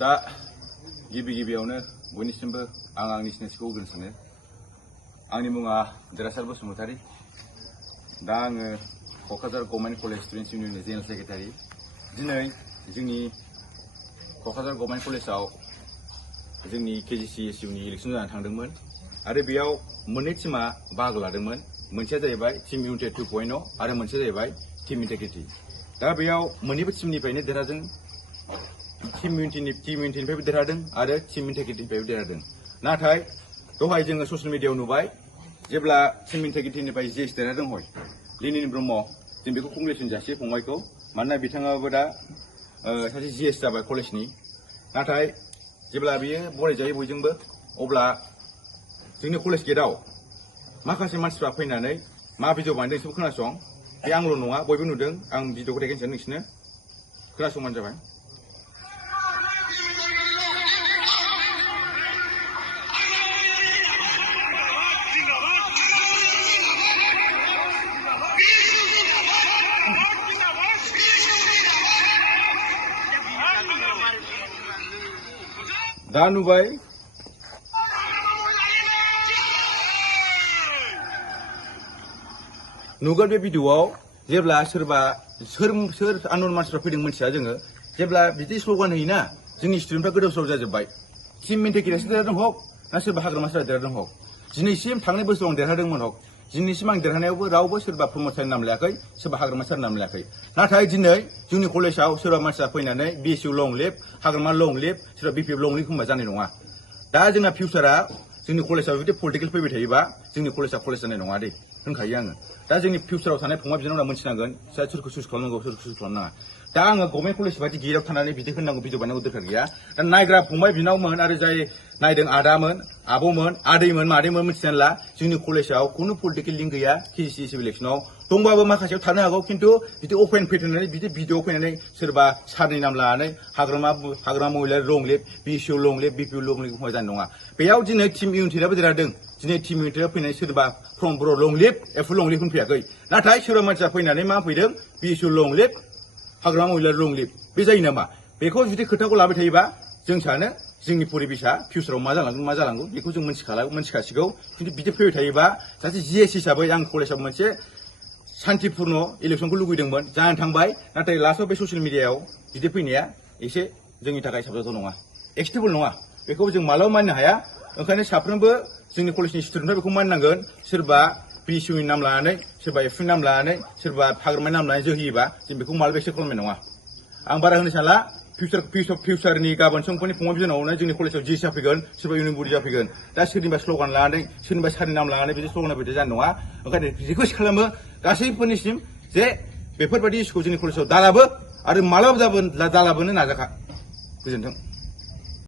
दा गिबियावनो बयनिसिमबो आंनि सिनायथिखौ होग्रोनो सानो। आंनि मुङा देरहासार बसुमतारी। दा आङो क'क्राझार गभर्नमेन्ट कलेज स्टुडेन्टस इउनियननि जेनेरेल सेक्रेटारि। दिनै जोंनि क'क्राझार गभर्नमेन्ट कलेजाव जोंनि KGCSUनि इलेक्सन जानानै थांदोंमोन आरो बेयाव मोननै टीमा बाहागो लादोंमोन। मोनसेया जाहैबाय टीम इउनिटि 2.0 आरो मोनसेया जाहैबाय टीम इन्टेग्रिटि। दा बेयाव मोननैबो टीमनिफ्रायनो देरहादों। टीम इउनिटिनिफ्रायबो देरहादों आरो टीम इन्टेग्रिटिनिफ्रायबो देरहादों। नाथाय दहाय जोङो ससियेल मिडियायाव नुबाय जेब्ला टीम इन्टेग्रिटिनिफ्राय GS देरहादों हय लिनिन ब्रह्म, जों बेखौ कंग्रेचुलेसन जासियो फंबायखौ, मानोना बिथाङाबो दा सासे GS जाबाय कलेजनि। नाथाय जेब्ला बियो बरायजायो बयजोंबो, अब्ला जोंनि कलेज गेटआव माखासे मानसिफ्रा फैनानै मा भिडिअ बानायदों एसेबो खोनासं। बे आंल' नङा, बयबो नुदों। आं भिडिअखौ देखायनोसै नोंसिनो, खोनासंबानो जाबाय। दा नुबाय नुगोन बे भिडिअआव जेब्ला सोर आननोन मानसिफ्रा फैदों मिथिया जोङो, जेब्ला बिदि स्ल'गान होयोना जोंनि स्टुडेन्टफ्रा गोदाव सोराव जाजोब्बाय। टीम इन्टेग्रिटियासो देरहादों हक ना सोरबा हाग्रामाफोरा देरहादों हक, दिनैसिम थांनाय बोसोराव आं देरहादोंमोन हक, दिनैसिम आं देरहानायावबो रावबो सोरबा प्रमद सारनि नाम लायाखै, सोरबा हाग्रामा सारनि नाम लायाखै। नाथाय दिनै जोंनि कलेजाव सोरबा मानसिया फैनानै BSU लं लिभ, हाग्रामा लं लिभ, सोरबा BPF लं लिभ होनबा जानाय नङा। दा जोंना फिउचारा जोंनि कलेजाव जुदि पलिटिकेल फैबाय थायोबा जोंनि कलेजा कलेज जानाय नङा दे, होनखायो आङो। दा जोंनि फिउचाराव थानाय फंबाय बिनानावआ मोनथिनांगोन सोरखौ चुज खालामनांगौ, सोरखौ चुज खालामनाङा। दा आङो गभर्नमेन्ट कलेज बायदि गेटआव थानानै बिदि होननांगौ भिडिअ बानायनांगौ दरकार गैया। दा नायग्रा फंबाय बिनानावमोन आरो जाय नायदों आदामोन, आब'मोन, आदैमोन, मादैमोन मिथिनानै ला, जोंनि कलेजाव खुनु पलिटिकेल लिंक गैया KGCSU इलेक्सनाव। दंबाबो माखासेयाव थानो हागौ, खिन्थु बिदि अपेन फैनानै बिदि भिडिअ फैनानै सोरबा सारनि नाम लानानै हाग्रामा महिला लं लिभ, BSU लं लिभ, BPF लं लिभ होनबा जानाय नङा। बेयाव दिनै टीम इउनिटियाबो देरहादों। दिनै टीम इउनिटियाव फैनानै सोरबा from Bodo' long leave, FU long leave होनफैयाखै। नाथाय सोरबा मानसिया फैनानै मा फैदों BSU लं लिभ, हाग्रामा महिला लं लिभ। बे जायो नामा? बेखौ जुदि खोथाखौ लाबाय थायोबा जों सानो जोंनि परिबेसा फिउचाराव मा जालांगोन बेखौ जों मोनथिखासिगौ। खिन्थु बिदि फैबाय थायोबा सासे GS हिसाबै आं कलेजाव मोनसे शान्तिपुर्ण इलेक्सनखौ लुगैदोंमोन, जानानै थांबाय। नाथाय लास्टआव बे ससियेल मिडियायाव बिदि फैनाया एसे जोंनि थाखाय साबजाथाव नङा, एक्सेप्टेबल नङा। बेखौ जों मालाबा मानिनो हाया। ओंखायनो साफ्रोमबो जोंनि कलेजनि स्टुडेन्टफ्रा बेखौ मानिनांगोन। सोरबा BSU नि नाम लानानै, सोरबा FU नि नाम लानानै, सोरबा हाग्रामानि नाम लानानै जोहोयोबा जों बेखौ मालाबा एक्सेप्ट खालामनाय नङा। आं बारा होनो सानला। फिउचारनि गाबोन समफोरनि फंबाय बिनानावनो जोंनि कलेजाव GS जाफैगोन, सोरबा इउनियन बडि जाफैगोन। दा सोरनिबा स्ल'गान लानानै, सोरनिबा सारनि नाम लानानै बिदि स्ल'गान होबाय जानाय नङा। ओंखायनो रिकुवेस्ट खालामो गासैफोरनिसिम जे बेफोरबायदि इस्युखौ जोंनि कलेजाव दालाबो आरो मालाबा दालाबोनो नाजाखा। गोजोन्थों।